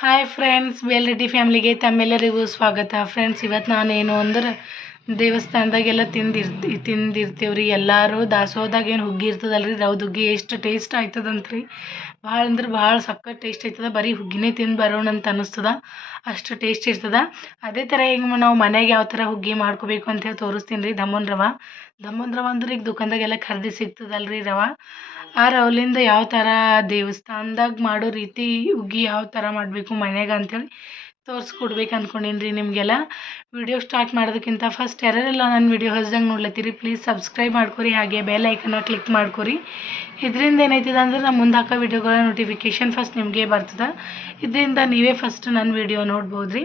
Hi friends Reddy ಫ್ಯಾಮ್ಲಿಗೆ ತಮ್ಮೆಲ್ಲರಿಗೂ ಸ್ವಾಗತ. Friends ಇವತ್ತು ನಾನೇನು ಅಂದ್ರೆ ದೇವಸ್ಥಾನದಾಗೆಲ್ಲ ತಿಂದಿರ್ತಿ ತಿಂದಿರ್ತೀವಿ ರೀ ಎಲ್ಲರೂ ದಾಸೋಹದಾಗ ಏನು ಹುಗ್ಗಿ ಇರ್ತದಲ್ಲ ರೀ ಹುಗ್ಗಿ ಎಷ್ಟು ಟೇಸ್ಟ್ ಆಯ್ತದಂತ್ರಿ. ಭಾಳ ಅಂದ್ರೆ ಭಾಳ ಸಖತ್ ಟೇಸ್ಟ್ ಆಯ್ತದ. ಬರೀ ಹುಗ್ಗಿನೇ ತಿಂದು ಬರೋಣ ಅಂತ ಅನ್ನಿಸ್ತದ ಅಷ್ಟು ಟೇಸ್ಟ್ ಇರ್ತದ. ಅದೇ ಥರ ಹಿಂಗೆ ನಾವು ಮನೆಗೆ ಯಾವ ಥರ ಹುಗ್ಗಿ ಮಾಡ್ಕೋಬೇಕು ಅಂತೇಳಿ ತೋರಿಸ್ತೀನಿ ರೀ ದಮ್ಮನ್ ರವೆ. ದಮ್ಮನ್ ರವ ಅಂದ್ರೆ ಈಗ ದುಕಾನ್ದಾಗೆಲ್ಲ ಖರೀದಿ ಸಿಗ್ತದಲ್ಲ ರೀ ರವ. ಆ ರವಲಿಂದ ಯಾವ ಥರ ದೇವಸ್ಥಾನದಾಗ ಮಾಡೋ ರೀತಿ ಹುಗ್ಗಿ ಯಾವ ಥರ ಮಾಡಬೇಕು ಮನ್ಯಾಗ ಅಂಥೇಳಿ ತೋರಿಸ್ಕೊಡ್ಬೇಕು ಅಂದ್ಕೊಂಡೀನಿ ರೀ ನಿಮಗೆಲ್ಲ. ವಿಡಿಯೋ ಸ್ಟಾರ್ಟ್ ಮಾಡೋದಕ್ಕಿಂತ ಫಸ್ಟ್ ಯಾರೆಲ್ಲ ನನ್ನ ವಿಡಿಯೋ ಹೊಸ್ದಂಗೆ ನೋಡ್ಲತ್ತೀರಿ ಪ್ಲೀಸ್ ಸಬ್ಸ್ಕ್ರೈಬ್ ಮಾಡ್ಕೊರಿ, ಹಾಗೆ ಬೆಲ್ ಐಕನ್ನ ಕ್ಲಿಕ್ ಮಾಡ್ಕೊರಿ. ಇದರಿಂದ ಏನಾಯ್ತದ ಅಂದ್ರೆ ನಾನು ಮುಂದೆ ಹಾಕೋ ವಿಡಿಯೋಗಳ ನೋಟಿಫಿಕೇಶನ್ ಫಸ್ಟ್ ನಿಮಗೆ ಬರ್ತದೆ. ಇದರಿಂದ ನೀವೇ ಫಸ್ಟ್ ನನ್ನ ವಿಡಿಯೋ ನೋಡ್ಬೋದು ರೀ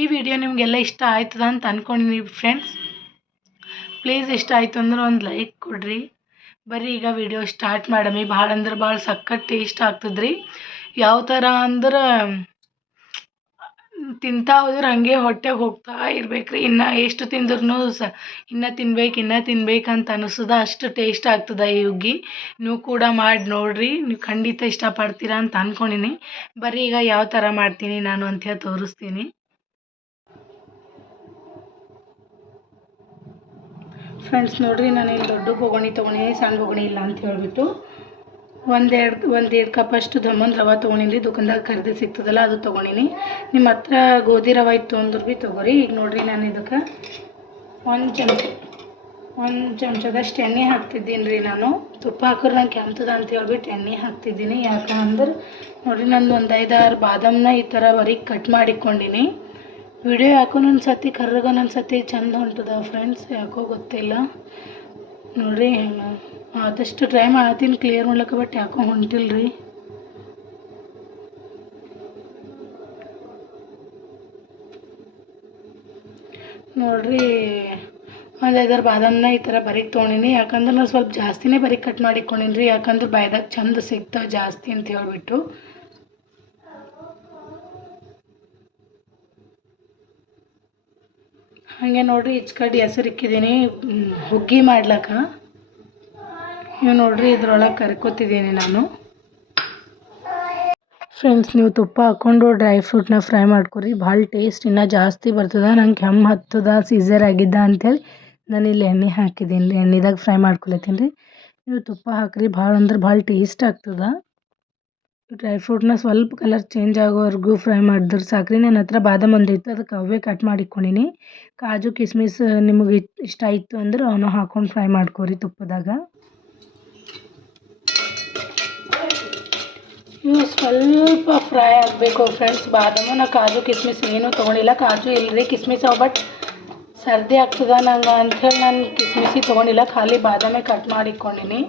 ಈ ವಿಡಿಯೋ ನಿಮಗೆಲ್ಲ ಇಷ್ಟ ಆಯ್ತದ ಅಂತ ಅಂದ್ಕೊಂಡಿನಿ ಫ್ರೆಂಡ್ಸ್ ಪ್ಲೀಸ್ ಇಷ್ಟ ಆಯಿತು ಅಂದ್ರೆ ಒಂದು ಲೈಕ್ ಕೊಡ್ರಿ. ಬರ್ರಿ ಈಗ ವಿಡಿಯೋ ಸ್ಟಾರ್ಟ್ ಮಾಡಮಿ, ಭಾಳ ಅಂದ್ರೆ ಭಾಳ ಸಖತ್ ಟೇಸ್ಟ್ ಆಗ್ತದ್ರಿ. ಯಾವ ಥರ ಅಂದ್ರೆ ತಿಂತಾ ಹೋದ್ರೆ ಹಂಗೆ ಹೊಟ್ಟೆಗೆ ಹೋಗ್ತಾ ಇರ್ಬೇಕು ರೀ ಇನ್ನು ಎಷ್ಟು ತಿಂದ್ರೂ ಸ, ಇನ್ನು ತಿನ್ಬೇಕು ಇನ್ನು ತಿನ್ಬೇಕು ಅಂತ ಅನಿಸ್ತದ ಅಷ್ಟು ಟೇಸ್ಟ್ ಆಗ್ತದೆ ಈ ಹುಗ್ಗಿ. ನೀವು ಕೂಡ ಮಾಡಿ ನೋಡಿರಿ, ನೀವು ಖಂಡಿತ ಇಷ್ಟಪಡ್ತೀರಾ ಅಂತ ಅಂದ್ಕೊಂಡಿನಿ ಬರ್ರಿ ಈಗ ಯಾವ ಥರ ಮಾಡ್ತೀನಿ ನಾನು ಅಂಥೇಳಿ ತೋರಿಸ್ತೀನಿ. ಫ್ರೆಂಡ್ಸ್ ನೋಡಿರಿ, ನಾನು ಇಲ್ಲಿ ದೊಡ್ಡ ಬೊಗಣಿ ತೊಗೊಂಡಿನಿ, ಸಣ್ಣ ಬೊಗಣಿ ಇಲ್ಲ ಅಂತ ಹೇಳ್ಬಿಟ್ಟು. ಒಂದೆರಡು ಒಂದೆರಡು ಕಪ್ ಅಷ್ಟು ದಮ್ಮನ್ ರವೆ ತೊಗೊಂಡಿನಿ. ದುಕಾನ್ದಾಗ ಖರೀದಿ ಸಿಗ್ತದಲ್ಲ, ಅದು ತೊಗೊಂಡಿನಿ. ನಿಮ್ಮ ಹತ್ರ ಗೋಧಿ ರವೆ ಇತ್ತು ಅಂದ್ರೆ ಭೀ ತೊಗೊರಿ. ಈಗ ನೋಡಿರಿ ನಾನು ಇದಕ್ಕೆ ಒಂದು ಚಮಚ, ಒಂದು ಚಮಚದಷ್ಟು ಎಣ್ಣೆ ಹಾಕ್ತಿದ್ದೀನಿ ರೀ ನಾನು. ತುಪ್ಪ ಹಾಕಿದ್ರೆ ನಂಗೆ ಕೆಮ್ತದ ಅಂತ ಹೇಳ್ಬಿಟ್ಟು ಎಣ್ಣೆ ಹಾಕ್ತಿದ್ದೀನಿ. ಯಾಕಂದ್ರೆ ನೋಡಿರಿ ನಂದು ಒಂದು ಐದಾರು ಬಾದಾಮನ್ನ ಈ ಥರ ಬರಿ ಕಟ್ ಮಾಡಿಕೊಂಡಿನಿ. ವಿಡಿಯೋ ಯಾಕೋ ನನ್ನ ಸತಿ ಕರ್ರಗ ನನ್ನ ಸತಿ ಚಂದ ಹೊಂಟದ ಫ್ರೆಂಡ್ಸ್, ಯಾಕೋ ಗೊತ್ತಿಲ್ಲ. ನೋಡಿರಿ ಆದಷ್ಟು ಟ್ರೈ ಮಾಡ್ತೀನಿ ಕ್ಲಿಯರ್ ಮಾಡ್ಲಿಕ್ಕೆ ಬಟ್ ಯಾಕೋ ಹೊಂಟಿಲ್ರಿ. ನೋಡಿರಿ, ಒಂದು ಐದಾರು ಬಾದಾಮನ್ನ ಈ ಥರ ಬರೀಕ್ ತೊಗೊಂಡಿನಿ. ಯಾಕಂದ್ರೆ ನಾನು ಸ್ವಲ್ಪ ಜಾಸ್ತಿನೇ ಬರೀಕ್ ಕಟ್ ಮಾಡಿಕೊಂಡಿನಿ ರೀ ಯಾಕಂದ್ರೆ ಬಾಯ್ದಾಗ ಚಂದ ಸಿಗ್ತಾವೆ ಜಾಸ್ತಿ ಅಂತ ಹೇಳ್ಬಿಟ್ಟು. ಹಾಗೆ ನೋಡ್ರಿ ಈಚ್ ಕಡೆ ಹೆಸರು ಇಕ್ಕಿದ್ದೀನಿ ಹುಗ್ಗಿ ಮಾಡ್ಲಕ್ಕ. ನೀವು ನೋಡ್ರಿ, ಇದ್ರೊಳಗೆ ಕರ್ಕೋತಿದ್ದೀನಿ ನಾನು. ಫ್ರೆಂಡ್ಸ್ ನೀವು ತುಪ್ಪ ಹಾಕ್ಕೊಂಡು ಡ್ರೈ ಫ್ರೂಟ್ನ ಫ್ರೈ ಮಾಡ್ಕೊರಿ. ಭಾಳ ಟೇಸ್ಟ್ ಇನ್ನೂ ಜಾಸ್ತಿ ಬರ್ತದೆ. ನಂಗೆ ಕೆಮ್ಮು ಹತ್ತದ ಸೀಸರ್ ಆಗಿದ್ದ ಅಂಥೇಳಿ ನಾನು ಇಲ್ಲಿ ಎಣ್ಣೆ ಹಾಕಿದ್ದೀನಿ. ರೀ ಎಣ್ಣೆದಾಗ ಫ್ರೈ ಮಾಡ್ಕೊಳತ್ತೀನಿ ರೀ. ನೀವು ತುಪ್ಪ ಹಾಕ್ರಿ, ಭಾಳ ಅಂದ್ರೆ ಭಾಳ ಟೇಸ್ಟ್ ಆಗ್ತದೆ. ಡ್ರೈ ಫ್ರೂಟ್ನ ಸ್ವಲ್ಪ ಕಲರ್ ಚೇಂಜ್ ಆಗೋವರೆಗೂ ಫ್ರೈ ಮಾಡಿದ್ರೆ ಸಾಕ್ರಿ. ನನ್ನ ಹತ್ರ ಬಾದಾಮ್ ಒಂದು ಇತ್ತು ಅದಕ್ಕೆ ಅವೇ ಕಟ್ ಮಾಡಿಕೊಂಡಿನಿ. ಕಾಜು, ಕಿಸ್ಮಿಸ್ ನಿಮಗೆ ಇಷ್ಟ ಇತ್ತು ಅಂದ್ರೆ ಅವನು ಹಾಕ್ಕೊಂಡು ಫ್ರೈ ಮಾಡ್ಕೊರಿ ತುಪ್ಪದಾಗ. ಇವು ಸ್ವಲ್ಪ ಫ್ರೈ ಆಗಬೇಕು ಫ್ರೆಂಡ್ಸ್ ಬಾದಾಮು ನಾ ಕಾಜು, ಕಿಸ್ಮಿಸ್ ಏನೂ ತೊಗೊಂಡಿಲ್ಲ. ಕಾಜು ಇಲ್ಲರಿ ಕಿಸ್ಮಿಸ್ ಅವು ಬಟ್ ಸರ್ದಿ ಆಗ್ತದ ನಂಗೆ ಅಂಥೇಳಿ ನಾನು ಕಿಸ್ಮಿಸಿ ತೊಗೊಂಡಿಲ್ಲ. ಖಾಲಿ ಬಾದಾಮಿ ಕಟ್ ಮಾಡಿ ಇಟ್ಕೊಂಡಿನಿ.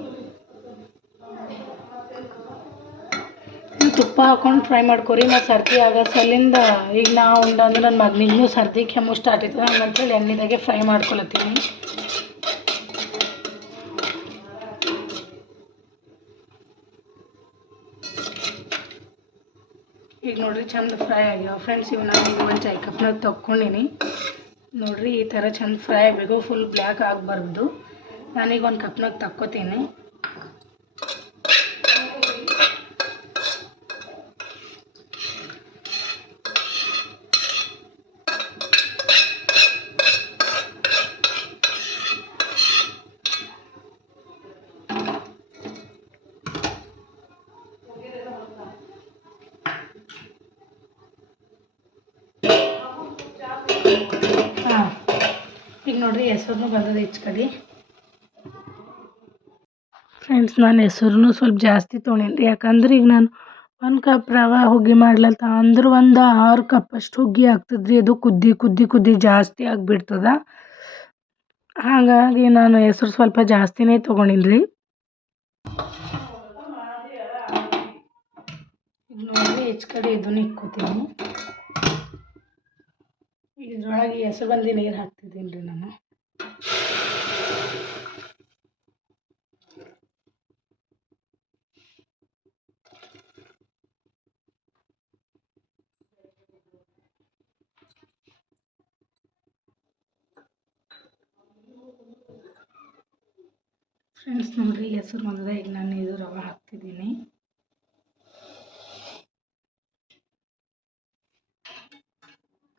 ತುಪ್ಪ ಹಾಕ್ಕೊಂಡು ಫ್ರೈ ಮಾಡ್ಕೊರಿ. ಮತ್ತು ಸರ್ದಿ ಆಗೋ ಸಲಿಂದ ಈಗ ನಾವು ಉಂಡ ಅಂದ್ರೆ ನನ್ನ ಮಗನಿಗೂ ಸರ್ದಿ ಕೆಮ್ಮು ಸ್ಟಾರ್ಟ್ ಆಯ್ತದ. ಹಂಗಂತೇಳಿ ಎಣ್ಣೆದಾಗೆ ಫ್ರೈ ಮಾಡ್ಕೊಳತ್ತೀನಿ. ಈಗ ನೋಡಿರಿ ಚಂದ ಫ್ರೈ ಆಗ್ಯಾವ. ಫ್ರೆಂಡ್ಸ್ ಇವು ನಾನು ಈಗ ಒಂದು ಚಾಯ್ ಕಪ್ನಾಗ ತಕ್ಕೊಂಡಿನಿ. ನೋಡಿರಿ ಈ ಥರ ಚಂದ ಫ್ರೈ ಆಗಬೇಕು ಫುಲ್ ಬ್ಲ್ಯಾಕ್ ಆಗಬಾರ್ದು. ನಾನೀಗ ಒಂದು ಕಪ್ನಾಗ ತಕ್ಕೋತೀನಿ. ಹಾಂ. ಈಗ ನೋಡಿರಿ ಹೆಸರು ಬಂದದ ಹೆಚ್ಚು ಕಡೆ. ಫ್ರೆಂಡ್ಸ್ ನಾನು ಹೆಸರು ಸ್ವಲ್ಪ ಜಾಸ್ತಿ ತೊಗೊಂಡಿನಿ ಯಾಕಂದ್ರೆ ಈಗ ನಾನು ಒಂದು ಕಪ್ ರವೆ ಹುಗ್ಗಿ ಮಾಡ್ಲತ್ತ ಅಂದ್ರೆ ಒಂದು ಆರು ಕಪ್ ಅಷ್ಟು ಹುಗ್ಗಿ ಆಗ್ತದೆ ರೀ ಅದು ಕುದ್ದಿ ಕುದ್ದಿ ಕುದ್ದಿ ಜಾಸ್ತಿ ಆಗಿಬಿಡ್ತದ. ಹಾಗಾಗಿ ನಾನು ಹೆಸರು ಸ್ವಲ್ಪ ಜಾಸ್ತಿನೇ ತೊಗೊಂಡಿನಿ ನೋಡಿರಿ ಹೆಚ್ಚು ಕಡೆ ಇದನ್ನು ಇಕ್ಕೋತೀನಿ ಇದ್ರೊಳಗೆ ಹೆಸರು ಬಂದಿ ನೀರು ಹಾಕ್ತಿದ್ದೀನಿ ರೀ ನಾನು. ಫ್ರೆಂಡ್ಸ್ ನೋಡಿರಿ ಹೆಸರು ಬಂದಿದೆ ಈಗ ನಾನು ಇದು ರವೆ ಹಾಕ್ತಿದ್ದೀನಿ.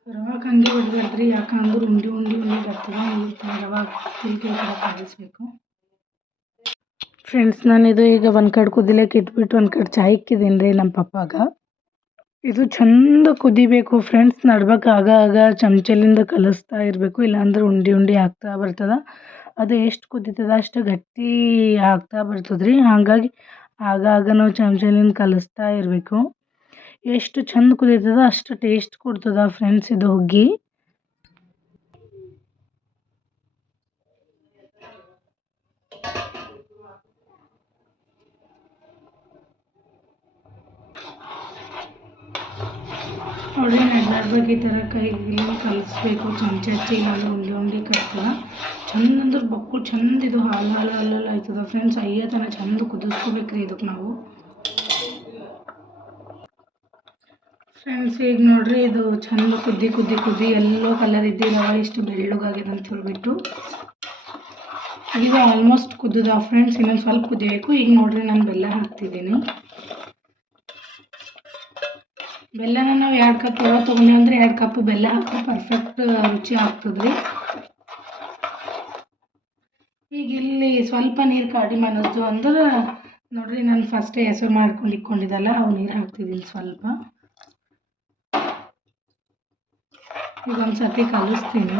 ರವಾಗ ಹಂಗೆ ಬಿಡ್ಬೇಡ್ರಿ ಯಾಕಂದ್ರೆ ಉಂಡೆ ಉಂಡೆ, ಉಂಡಿ ಬರ್ತದೆ. ಈ ಥರ ರವಾಗ ಕಾಯಿಸ್ಬೇಕು ಫ್ರೆಂಡ್ಸ್ ನಾನಿದು ಈಗ ಒಂದು ಕಡೆ ಕುದಿಲಕ್ಕೆ ಇಟ್ಬಿಟ್ಟು ಒಂದು ಕಡೆ ಚಾಯ್ ಇಕ್ಕಿದ್ದೀನಿ ರೀ ನಮ್ಮ ಪಪ್ಪಾಗ. ಇದು ಚಂದ ಕುದಿಬೇಕು ಫ್ರೆಂಡ್ಸ್ ನಡ್ಬೇಕು ಆಗ ಆಗ ಚಮಚಲಿಂದ ಕಲಿಸ್ತಾ ಇರಬೇಕು. ಇಲ್ಲಾಂದ್ರೆ ಉಂಡೆ ಉಂಡೆ ಆಗ್ತಾ ಬರ್ತದೆ. ಅದು ಎಷ್ಟು ಕುದಿತದ ಅಷ್ಟು ಗಟ್ಟಿ ಆಗ್ತಾ ಬರ್ತದ್ರಿ. ಹಾಗಾಗಿ ಆಗಾಗ ನಾವು ಚಮಚಲಿಂದ ಕಲಿಸ್ತಾ ಇರಬೇಕು. ಎಷ್ಟು ಚಂದ ಕುದೀತದ ಅಷ್ಟು ಟೇಸ್ಟ್ ಕೊಡ್ತದ ಫ್ರೆಂಡ್ಸ್ ಇದು ಹುಗ್ಗಿ ನೋಡಿ ನಡ್ಲಾಡ್ಬೇಕು ಈ ಥರ ಕೈಗೆ ಕಲಿಸ್ಬೇಕು, ಚಮಚ ಹಚ್ಚಿ ಇಲ್ಲಾಂದ್ರೆ ಉಂಡೆ ಉಂಡೆ ಕಟ್ತದ ಚಂದ ಅಂದ್ರೆ ಬೊಕ್ಕು ಚಂದ ಇದು ಹಾಲು ಹಾಲು ಹಾಲಲ್ಲಿ ಆಯ್ತದ. ಫ್ರೆಂಡ್ಸ್ ಅಯ್ಯ ತನ ಚಂದ ಕುದಿಸ್ಕೋಬೇಕ್ರಿ ಇದಕ್ಕೆ ನಾವು. ಫ್ರೆಂಡ್ಸ್, ಈಗ ನೋಡ್ರಿ ಇದು ಚಂದ ಕುದ್ದಿ ಕುದ್ದಿ ಕುದ್ದಿ ಎಲ್ಲೋ ಕಲರ್ ಇದ್ದಿರವ ಇಷ್ಟು ಬೆಳ್ಳಗಾಗಿದೆ ಅಂತ ಹೇಳ್ಬಿಟ್ಟು. ಈಗ ಆಲ್ಮೋಸ್ಟ್ ಕುದ್ದದ ಫ್ರೆಂಡ್ಸ್ ಇನ್ನೊಂದು ಸ್ವಲ್ಪ ಕುದಿಬೇಕು. ಈಗ ನೋಡ್ರಿ ನಾನು ಬೆಲ್ಲ ಹಾಕ್ತಿದ್ದೀನಿ. ಬೆಲ್ಲನ ನಾವು ಎರಡು ಕಪ್ ರವೆ ತೊಗೊಂಡೇವು ಅಂದರೆ ಎರಡು ಕಪ್ ಬೆಲ್ಲ ಹಾಕಿ ಪರ್ಫೆಕ್ಟ್ ರುಚಿ ಆಗ್ತದ್ರಿ. ಈಗ ಇಲ್ಲಿ ಸ್ವಲ್ಪ ನೀರು ಕಾಡಿ ಅನ್ನಿಸ್ತು ಅಂದ್ರೆ ನೋಡ್ರಿ ನಾನು ಫಸ್ಟೇ ಹೆಸರು ಮಾಡ್ಕೊಂಡು ಇಟ್ಕೊಂಡಿದ್ದಲ್ಲ, ಅವು ನೀರು ಹಾಕ್ತಿದ್ದೀನಿ ಸ್ವಲ್ಪ. ಈಗ ಒಂದು ಸರ್ತಿ ಕಲಿಸ್ತೀನಿ?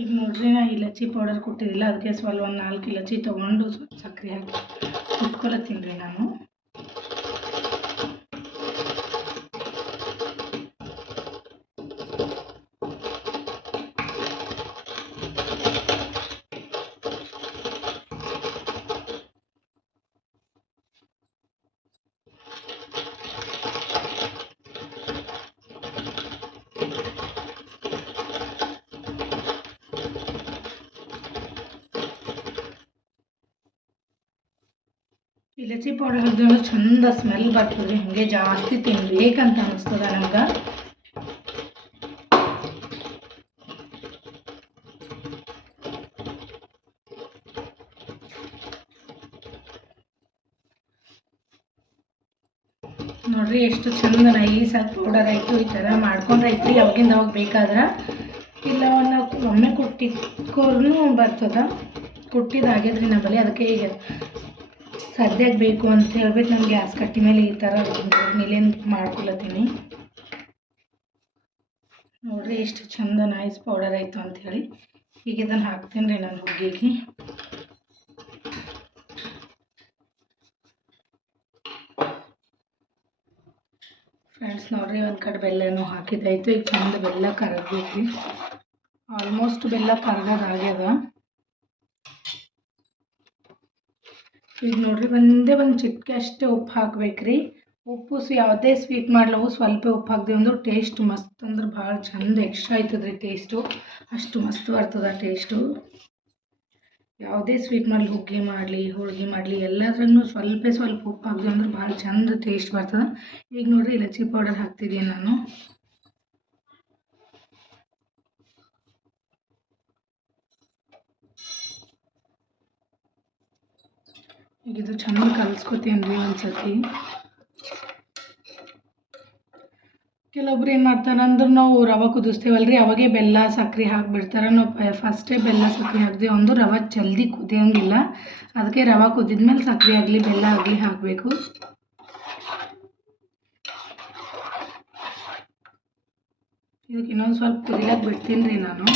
ಈಗ ನೋಡ್ರಿ, ನಾ ಇಲಚಿ ಪೌಡರ್ ಕೊಟ್ಟಿದ್ದಿಲ್ಲ, ಅದಕ್ಕೆ ಸ್ವಲ್ಪ ಒಂದು ನಾಲ್ಕು ಇಲಚಿ ತೊಗೊಂಡು ಸ್ವಲ್ಪ ಸಕ್ಕರೆ ಹಾಕಿ ಕುಟ್ಕೊಳತ್ತೀನಿ ರೀ ನಾನು ಇಲಚಿ ಪೌಡರ್ ಹಾಕಿದ್ರೆ ಚಂದ ಸ್ಮೆಲ್ ಬರ್ತದೆ. ಹಂಗೆ ಜಾಸ್ತಿ ತಿನ್ಬೇಕಂತ ಅನಿಸ್ತದ ನಮ್ಗೆ ನೋಡ್ರಿ ಎಷ್ಟು ಚಂದ ನೈಸಾಗಿ ಪೌಡರ್ ಆಯಿತು, ಈ ಥರ ಮಾಡ್ಕೊಂಡ್ರೆ ಐತ್ರಿ ಯಾವಾಗಿಂದ ಅವಾಗ ಬೇಕಾದ್ರೆ ಇಲ್ಲ ನಾವು ಒಮ್ಮೆ ಕುಟ್ಟಿಕ್ಕೋರ್ನು ಬರ್ತದ. ಕುಟ್ಟಿದ್ದು ಆಗ್ಯದ್ರಿ ನಮ್ಮಲ್ಲಿ ಅದಕ್ಕೆ ಈಗ ಸದ್ಯಕ್ಕೆ ಬೇಕು ಅಂತ ಹೇಳ್ಬಿಟ್ಟು ನಾನು ಗ್ಯಾಸ್ ಕಟ್ಟಿ ಮೇಲೆ ಈ ಥರ ನಿಲಿಂದ ಮಾಡ್ಕೊಳತ್ತೀನಿ. ನೋಡ್ರಿ ಎಷ್ಟು ಚಂದ ನೈಸ್ ಪೌಡರ್ ಆಯಿತು ಅಂಥೇಳಿ ಈಗ ಇದನ್ನು ಹಾಕ್ತೀನಿ ರೀ ನಾನು ಹುಗ್ಗಿಗೆ ಫ್ರೆಂಡ್ಸ್ ನೋಡ್ರಿ ಒಂದು ಕಡೆ ಬೆಲ್ಲನೂ ಹಾಕಿದ್ದಾಯ್ತು. ಈಗ ಚಂದ ಬೆಲ್ಲ ಕರಗಬೇಕು ಆಲ್ಮೋಸ್ಟ್ ಬೆಲ್ಲ ಕರಗೋದಾಗ್ಯದ ಈಗ ನೋಡಿರಿ, ಒಂದೇ ಒಂದು ಚಿಟಿಕೆ ಅಷ್ಟೇ ಉಪ್ಪು ಹಾಕ್ಬೇಕ್ರಿ. ಉಪ್ಪು ಯಾವುದೇ ಸ್ವೀಟ್ ಮಾಡ್ಲವು ಸ್ವಲ್ಪ ಉಪ್ಪು ಹಾಕ್ದೇವು ಅಂದ್ರೆ ಟೇಸ್ಟ್ ಮಸ್ತ್ ಅಂದ್ರೆ ಭಾಳ ಚಂದ ಎಕ್ಸ್ಟ್ರಾ ಆಯ್ತದ್ರಿ ಟೇಸ್ಟು ಅಷ್ಟು ಮಸ್ತ್ ಬರ್ತದ ಟೇಸ್ಟು ಯಾವುದೇ ಸ್ವೀಟ್ ಮಾಡಲಿ, ಹುಗ್ಗಿ ಮಾಡಲಿ, ಹೋಳಿಗೆ ಮಾಡಲಿ, ಎಲ್ಲದ್ರಲ್ಲೂ ಸ್ವಲ್ಪ ಸ್ವಲ್ಪ ಉಪ್ಪು ಹಾಕ್ದೇವು ಅಂದ್ರೆ ಭಾಳ ಚಂದ ಟೇಸ್ಟ್ ಬರ್ತದೆ. ಈಗ ನೋಡಿರಿ, ಇಲಚಿ ಪೌಡರ್ ಹಾಕ್ತಿದ್ದೀನಿ ನಾನು. ಈಗ ಇದು ಚಂದ ಕಲಿಸ್ಕೊತೀನಿ ರೀ ಒಂದು ಸತಿ ಕೆಲವೊಬ್ರು ಏನು ಮಾಡ್ತಾರೆ ಅಂದ್ರೆ ನಾವು ರವೆ ಕುದಿಸ್ತೀವಲ್ಲ ರೀ ಅವಾಗೆ ಬೆಲ್ಲ ಸಕ್ಕರೆ ಹಾಕಿಬಿಡ್ತಾರೆ. ನಾವು ಫಸ್ಟೇ ಬೆಲ್ಲ ಸಕ್ಕರೆ ಹಾಕ್ದೆ ಒಂದು ರವೆ ಜಲ್ದಿ ಕುದಿಯೋಂಗಿಲ್ಲ. ಅದಕ್ಕೆ ರವೆ ಕುದಿದ್ಮೇಲೆ ಸಕ್ಕರೆ ಆಗಲಿ, ಬೆಲ್ಲ ಆಗಲಿ ಹಾಕಬೇಕು. ಇದಕ್ಕೆ ಇನ್ನೊಂದು ಸ್ವಲ್ಪ ಕುದಿಯಕ್ಕೆ ಬಿಡ್ತೀನಿ ರೀ ನಾನು.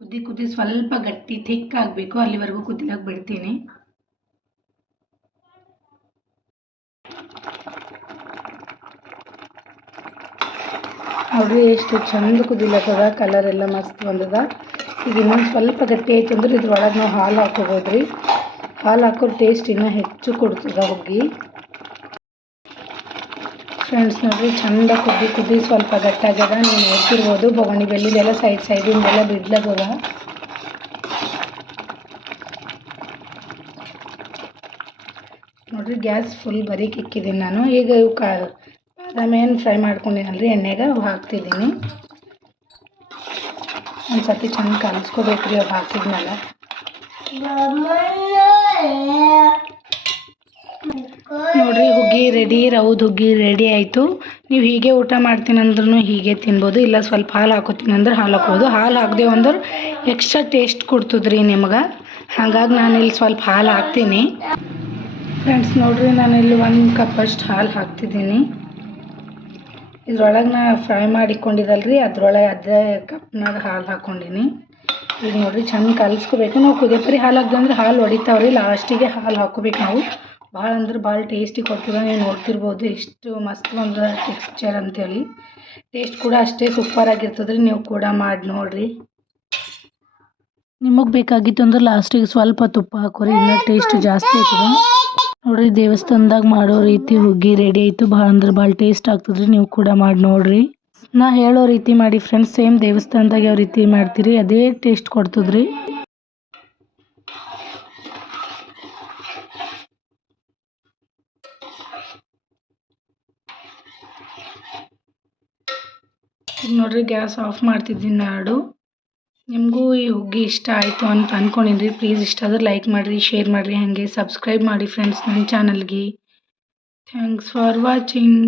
ಕುದಿ ಕುದಿ ಸ್ವಲ್ಪ ಗಟ್ಟಿ ಥಿಕ್ ಆಗಬೇಕು. ಅಲ್ಲಿವರೆಗೂ ಕುದಿಯಕ್ಕೆ ಬಿಡ್ತೀನಿ. ನೋಡ್ರಿ ಎಷ್ಟು ಚಂದ ಕುದಿಲತ್ತದ ಕಲರ್ ಎಲ್ಲ ಮಸ್ತ್ ಬಂದದ. ಈಗ ಇನ್ನೊಂದು ಸ್ವಲ್ಪ ಗಟ್ಟಿ ಆಯ್ತು ಅಂದ್ರೆ ಇದ್ರೊಳಗೆ ನಾವು ಹಾಲು ಹಾಕೋಬೋದು ರೀ ಹಾಲು ಹಾಕೋ ಟೇಸ್ಟ್ ಇನ್ನೂ ಹೆಚ್ಚು ಕೊಡ್ತದ ಹುಗ್ಗಿ ಫ್ರೆಂಡ್ಸ್ ನೋಡ್ರಿ, ಚಂದ ಕುದ್ದಿ ಕುದ್ದಿ ಸ್ವಲ್ಪ ಗಟ್ಟಾಗ್ಯದ. ನೀವು ನೋಡ್ತಿರ್ಬೋದು ಬೊಗಣಿ ಬೆಲ್ಲಿದೆಲ್ಲ ಸೈಡ್ ಸೈಡಿಂದೆಲ್ಲ ಬಿಡ್ಲತ್ತದ ನೋಡ್ರಿ ಗ್ಯಾಸ್ ಫುಲ್ ಬರೀಕ್ ಇಕ್ಕಿದ್ದೀನಿ ನಾನು. ಈಗ ಇವು ಏನು ಫ್ರೈ ಮಾಡ್ಕೊಂಡಿನಲ್ರಿ, ಎಣ್ಣೆಗೆ ಅವು ಹಾಕ್ತಿದ್ದೀನಿ. ಒಂದು ಸತಿ ಚೆಂದ ಕಲಸ್ಕೋಬೇಕು ರೀ ಅವು ಹಾಕಿದ್ಮೇಲೆ. ನೋಡ್ರಿ, ಹುಗ್ಗಿ ರೆಡಿ ರೌದ್ ಹುಗ್ಗಿ ರೆಡಿ ಆಯಿತು. ನೀವು ಹೀಗೆ ಊಟ ಮಾಡ್ತೀನಿ ಅಂದ್ರೂ ಹೀಗೆ ತಿನ್ಬೋದು, ಇಲ್ಲ ಸ್ವಲ್ಪ ಹಾಲು ಹಾಕೋತೀನಿ ಅಂದ್ರೆ ಹಾಲು ಹಾಕ್ಬೋದು. ಹಾಲು ಹಾಕ್ದೇವು ಅಂದ್ರೆ ಎಕ್ಸ್ಟ್ರಾ ಟೇಸ್ಟ್ ಕೊಡ್ತದ್ರಿ ನಿಮ್ಗೆ. ಹಾಗಾಗಿ ನಾನು ಇಲ್ಲಿ ಸ್ವಲ್ಪ ಹಾಲು ಹಾಕ್ತೀನಿ. ಫ್ರೆಂಡ್ಸ್ ನೋಡ್ರಿ, ನಾನಿಲ್ಲಿ ಒಂದು ಕಪ್ಪಷ್ಟು ಹಾಲು ಹಾಕ್ತಿದ್ದೀನಿ. ಇದ್ರೊಳಗೆ ನಾ ಫ್ರೈ ಮಾಡಿಕೊಂಡಿದ್ದಲ್ರಿ ಅದ್ರೊಳಗೆ ಅದೇ ಕಪ್ನಾಗ ಹಾಲು ಹಾಕ್ಕೊಂಡೀನಿ ಈಗ ನೋಡಿರಿ, ಚಂದ ಕಲಿಸ್ಕೋಬೇಕು. ನಾವು ಕುದಿಯಪರಿ ಹಾಲು ಹಾಕ್ದಂದ್ರೆ ಹಾಲು ಹೊಡಿತಾವ್ರಿ ಲಾಸ್ಟಿಗೆ ಹಾಲು ಹಾಕೋಬೇಕು ನಾವು. ಭಾಳ ಅಂದ್ರೆ ಭಾಳ ಟೇಸ್ಟಿ ಕೊಡ್ತದೆ, ನೀವು ನೋಡ್ತಿರ್ಬೋದು. ಎಷ್ಟು ಮಸ್ತ್ ಒಂದು ಟೆಕ್ಸ್ಚರ್ ಅಂತೇಳಿ. ಟೇಸ್ಟ್ ಕೂಡ ಅಷ್ಟೇ ಸೂಪರ್ ಆಗಿರ್ತದೆ ರೀ ನೀವು ಕೂಡ ಮಾಡಿ ನೋಡಿರಿ. ನಿಮಗೆ ಬೇಕಾಗಿತ್ತು ಅಂದ್ರೆ ಲಾಸ್ಟಿಗೆ ಸ್ವಲ್ಪ ತುಪ್ಪ ಹಾಕೋರಿ, ಇನ್ನೂ ಟೇಸ್ಟ್ ಜಾಸ್ತಿ ಆಯ್ತದ. ನೋಡ್ರಿ, ದೇವಸ್ಥಾನದಾಗ ಮಾಡೋ ರೀತಿ ಹುಗ್ಗಿ ರೆಡಿ ಆಯಿತು. ಭಾಳ ಅಂದ್ರೆ ಭಾಳ ಟೇಸ್ಟ್ ಆಗ್ತದ್ರಿ, ನೀವು ಕೂಡ ಮಾಡಿ ನೋಡ್ರಿ. ನಾ ಹೇಳೋ ರೀತಿ ಮಾಡಿ ಫ್ರೆಂಡ್ಸ್ ಸೇಮ್ ದೇವಸ್ಥಾನದಾಗ ಯಾವ ರೀತಿ ಮಾಡ್ತೀರಿ, ಅದೇ ಟೇಸ್ಟ್ ಕೊಡ್ತದ್ರಿ. ನೋಡ್ರಿ, ಗ್ಯಾಸ್ ಆಫ್ ಮಾಡ್ತಿದ್ದೀನಿ ನಾಡು. ನಿಮಗೂ ಈ ಹುಗ್ಗಿ ಇಷ್ಟ ಆಯಿತು ಅಂತ ಅಂದ್ಕೊಂಡಿದ್ರಿ ಪ್ಲೀಸ್ ಇಷ್ಟ ಆದ್ರೆ ಲೈಕ್ ಮಾಡಿರಿ ಶೇರ್ ಮಾಡಿರಿ, ಹಾಗೆ ಸಬ್ಸ್ಕ್ರೈಬ್ ಮಾಡಿ ಫ್ರೆಂಡ್ಸ್ ನನ್ನ ಚಾನಲ್ಗೆ ಥ್ಯಾಂಕ್ಸ್ ಫಾರ್ ವಾಚಿಂಗ್